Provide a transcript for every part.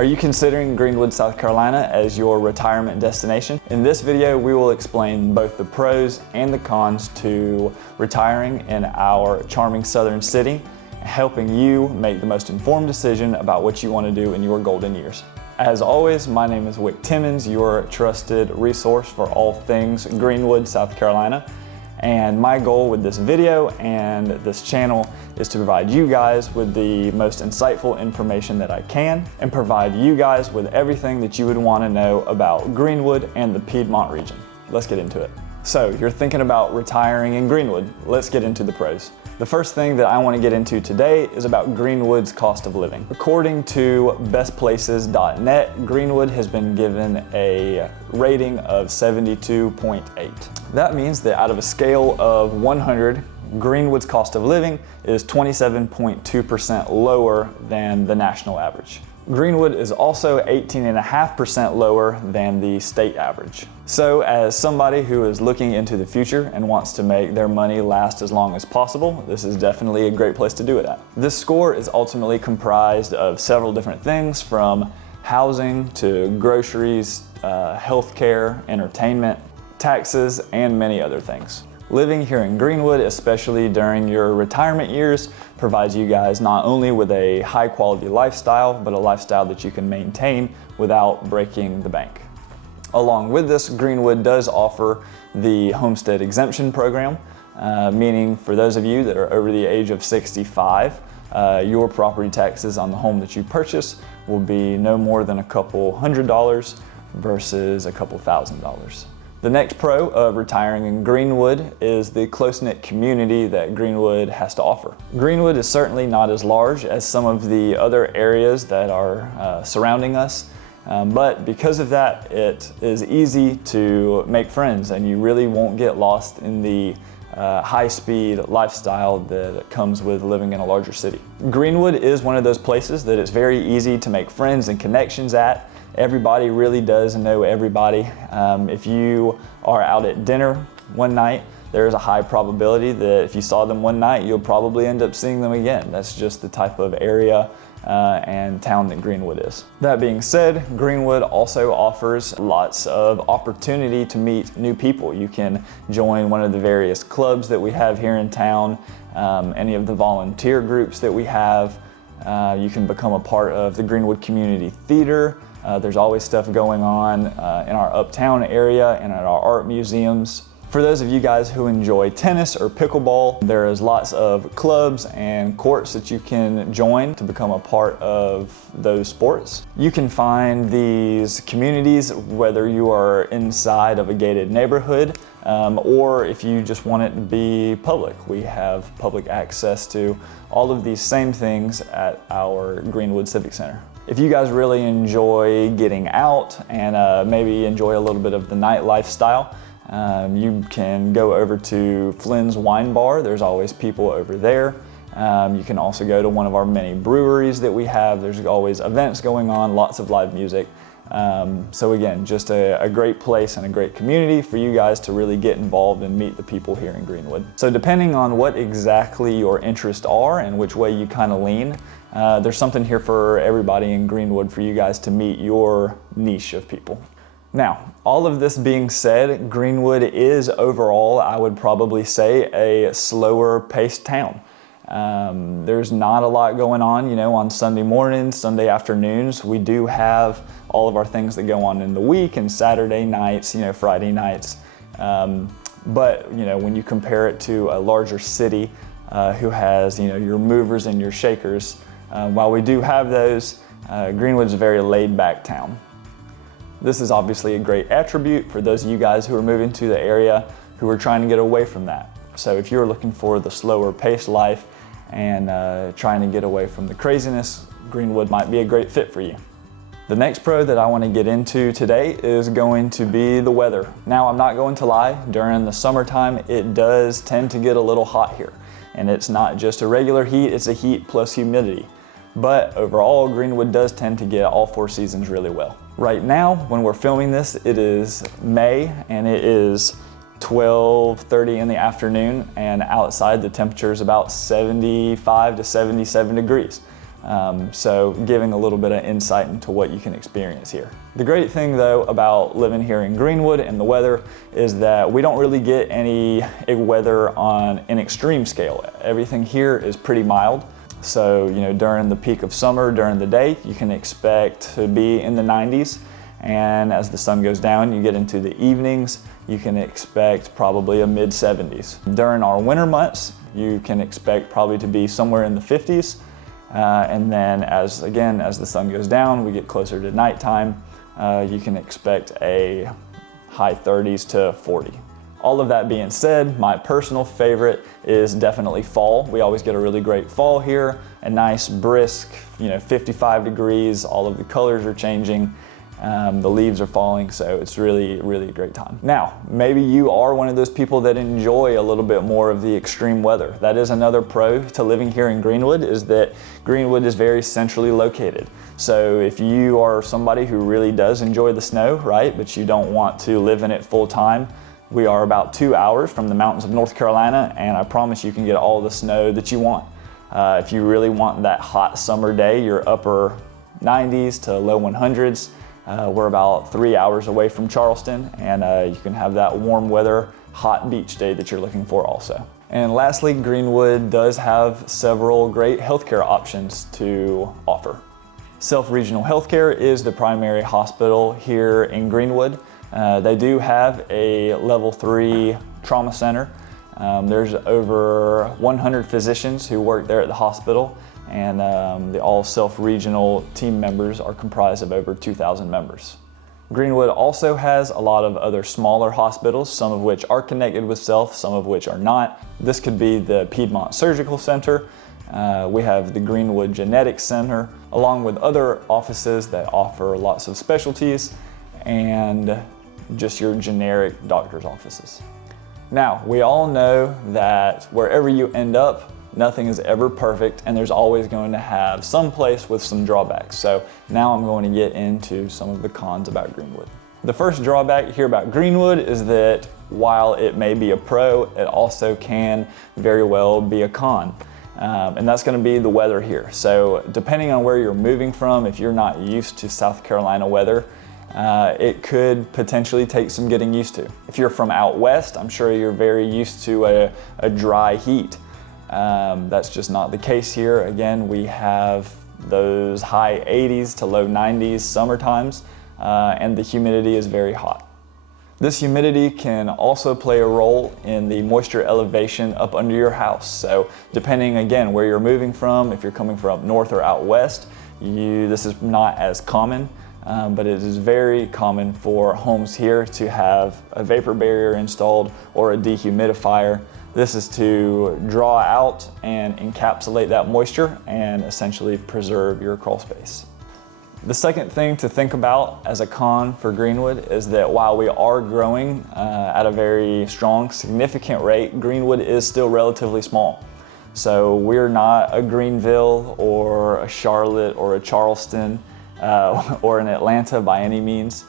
Are you considering Greenwood, South Carolina as your retirement destination? In this video, we will explain both the pros and the cons to retiring in our charming southern city, helping you make the most informed decision about what you want to do in your golden years. As always, my name is Wick Timmons, your trusted resource for all things Greenwood, South Carolina. And my goal with this video and this channel is to provide you guys with the most insightful information that I can and provide you guys with everything that you would want to know about Greenwood and the Piedmont region. Let's get into it. So you're thinking about retiring in Greenwood. Let's get into the pros. The first thing that I want to get into today is about Greenwood's cost of living. According to bestplaces.net, Greenwood has been given a rating of 72.8. That means that out of a scale of 100, Greenwood's cost of living is 27.2% lower than the national average. Greenwood is also 18.5% lower than the state average. So as somebody who is looking into the future and wants to make their money last as long as possible, this is definitely a great place to do it at. This score is ultimately comprised of several different things, from housing to groceries, healthcare, entertainment, taxes, and many other things. Living here in Greenwood, especially during your retirement years, provides you guys not only with a high quality lifestyle, but a lifestyle that you can maintain without breaking the bank. Along with this, Greenwood does offer the homestead exemption program, meaning for those of you that are over the age of 65, your property taxes on the home that you purchase will be no more than a couple $100 versus a couple $1,000. The next pro of retiring in Greenwood is the close-knit community that Greenwood has to offer. Greenwood is certainly not as large as some of the other areas that are surrounding us, but because of that, it is easy to make friends and you really won't get lost in the high-speed lifestyle that comes with living in a larger city. Greenwood is one of those places that it's very easy to make friends and connections at. Everybody really does know everybody. If you are out at dinner one night, there is a high probability that if you saw them one night, you'll probably end up seeing them again. That's just the type of area and town that Greenwood is. That being said, Greenwood also offers lots of opportunity to meet new people. You can join one of the various clubs that we have here in town, any of the volunteer groups that we have. You can become a part of the Greenwood Community Theater. There's always stuff going on in our uptown area and at our art museums. For those of you guys who enjoy tennis or pickleball, there is lots of clubs and courts that you can join to become a part of those sports. You can find these communities whether you are inside of a gated neighborhood or if you just want it to be public. We have public access to all of these same things at our Greenwood Civic Center. If you guys really enjoy getting out and maybe enjoy a little bit of the night lifestyle, you can go over to Flynn's Wine Bar. There's always people over there. You can also go to one of our many breweries that we have. There's always events going on, lots of live music. So again, just a great place and a great community for you guys to really get involved and meet the people here in Greenwood. So depending on what exactly your interests are and which way you kind of lean, there's something here for everybody in Greenwood for you guys to meet your niche of people. Now, all of this being said, Greenwood is overall, I would probably say, a slower paced town. There's not a lot going on, on Sunday mornings, Sunday afternoons. We do have all of our things that go on in the week and Saturday nights, Friday nights. But, when you compare it to a larger city who has, your movers and your shakers, while we do have those, Greenwood's a very laid back town. This is obviously a great attribute for those of you guys who are moving to the area who are trying to get away from that. So if you're looking for the slower paced life and trying to get away from the craziness, Greenwood might be a great fit for you. The next pro that I want to get into today is going to be the weather. Now, I'm not going to lie, during the summertime, it does tend to get a little hot here. And it's not just a regular heat, it's a heat plus humidity. But overall, Greenwood does tend to get all four seasons really well. Right now, when we're filming this, it is May and it is 12:30 in the afternoon, and outside the temperature is about 75 to 77 degrees. So giving a little bit of insight into what you can experience here. The great thing though about living here in Greenwood and the weather is that we don't really get any weather on an extreme scale. Everything here is pretty mild. So, during the peak of summer, during the day, you can expect to be in the 90s. And as the sun goes down, you get into the evenings, you can expect probably a mid 70s. During our winter months, you can expect probably to be somewhere in the 50s. And then as the sun goes down, we get closer to nighttime, you can expect a high 30s to 40. All of that being said, my personal favorite is definitely fall. We always get a really great fall here, a nice brisk, 55 degrees, all of the colors are changing. The leaves are falling, so it's really, really a great time. Now, maybe you are one of those people that enjoy a little bit more of the extreme weather. That is another pro to living here in Greenwood, is that Greenwood is very centrally located. So if you are somebody who really does enjoy the snow, right, but you don't want to live in it full time, we are about 2 hours from the mountains of North Carolina, and I promise you can get all the snow that you want. If you really want that hot summer day, your upper 90s to low 100s, we're about 3 hours away from Charleston, and you can have that warm weather, hot beach day that you're looking for also. And lastly, Greenwood does have several great healthcare options to offer. Self-Regional Healthcare is the primary hospital here in Greenwood. They do have a level 3 trauma center. There's over 100 physicians who work there at the hospital, and the all Self-Regional team members are comprised of over 2,000 members. Greenwood also has a lot of other smaller hospitals, some of which are connected with Self, some of which are not. This could be the Piedmont Surgical Center. We have the Greenwood Genetics Center, along with other offices that offer lots of specialties and just your generic doctor's offices. Now, we all know that wherever you end up, nothing is ever perfect, and there's always going to have some place with some drawbacks. So now I'm going to get into some of the cons about Greenwood. The first drawback here about Greenwood is that while it may be a pro, it also can very well be a con. And that's going to be the weather here. So depending on where you're moving from, if you're not used to South Carolina weather, it could potentially take some getting used to. If you're from out west, I'm sure you're very used to a dry heat. That's just not the case here. Again, we have those high 80s to low 90s summer times, and the humidity is very hot. This humidity can also play a role in the moisture elevation up under your house. So depending again where you're moving from, if you're coming from up north or out west, this is not as common, but it is very common for homes here to have a vapor barrier installed or a dehumidifier. This is to draw out and encapsulate that moisture and essentially preserve your crawl space. The second thing to think about as a con for Greenwood is that while we are growing at a very strong, significant rate, Greenwood is still relatively small. So we're not a Greenville or a Charlotte or a Charleston or an Atlanta by any means.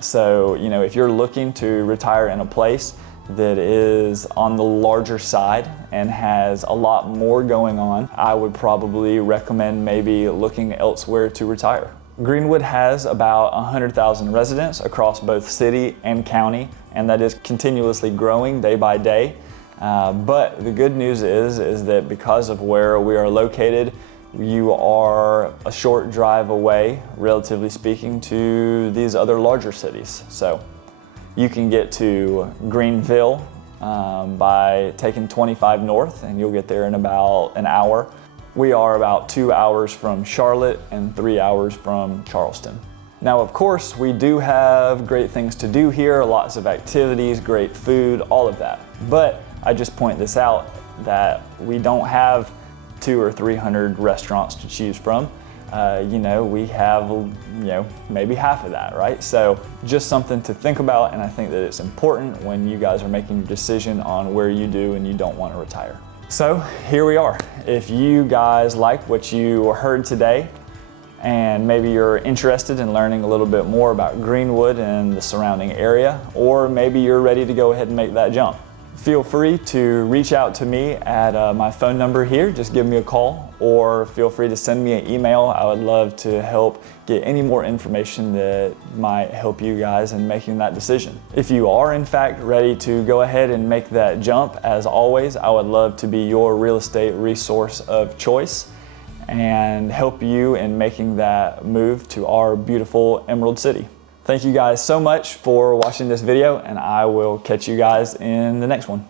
So, if you're looking to retire in a place that is on the larger side and has a lot more going on, I would probably recommend maybe looking elsewhere to retire. Greenwood has about 100,000 residents across both city and county, and that is continuously growing day by day. But the good news is that because of where we are located, you are a short drive away, relatively speaking, to these other larger cities. So you can get to Greenville by taking 25 north, and you'll get there in about an hour. We are about 2 hours from Charlotte and 3 hours from Charleston. Now, of course, we do have great things to do here, lots of activities, great food, all of that. But I just point this out that we don't have 200 or 300 restaurants to choose from. We have, maybe half of that, right? So just something to think about, and I think that it's important when you guys are making your decision on where you do and you don't want to retire. So here we are. If you guys like what you heard today, and maybe you're interested in learning a little bit more about Greenwood and the surrounding area, or maybe you're ready to go ahead and make that jump, Feel free to reach out to me at my phone number here. Just give me a call, or feel free to send me an email. I would love to help get any more information that might help you guys in making that decision. If you are in fact ready to go ahead and make that jump, as always, I would love to be your real estate resource of choice and help you in making that move to our beautiful Emerald City. Thank you guys so much for watching this video, and I will catch you guys in the next one.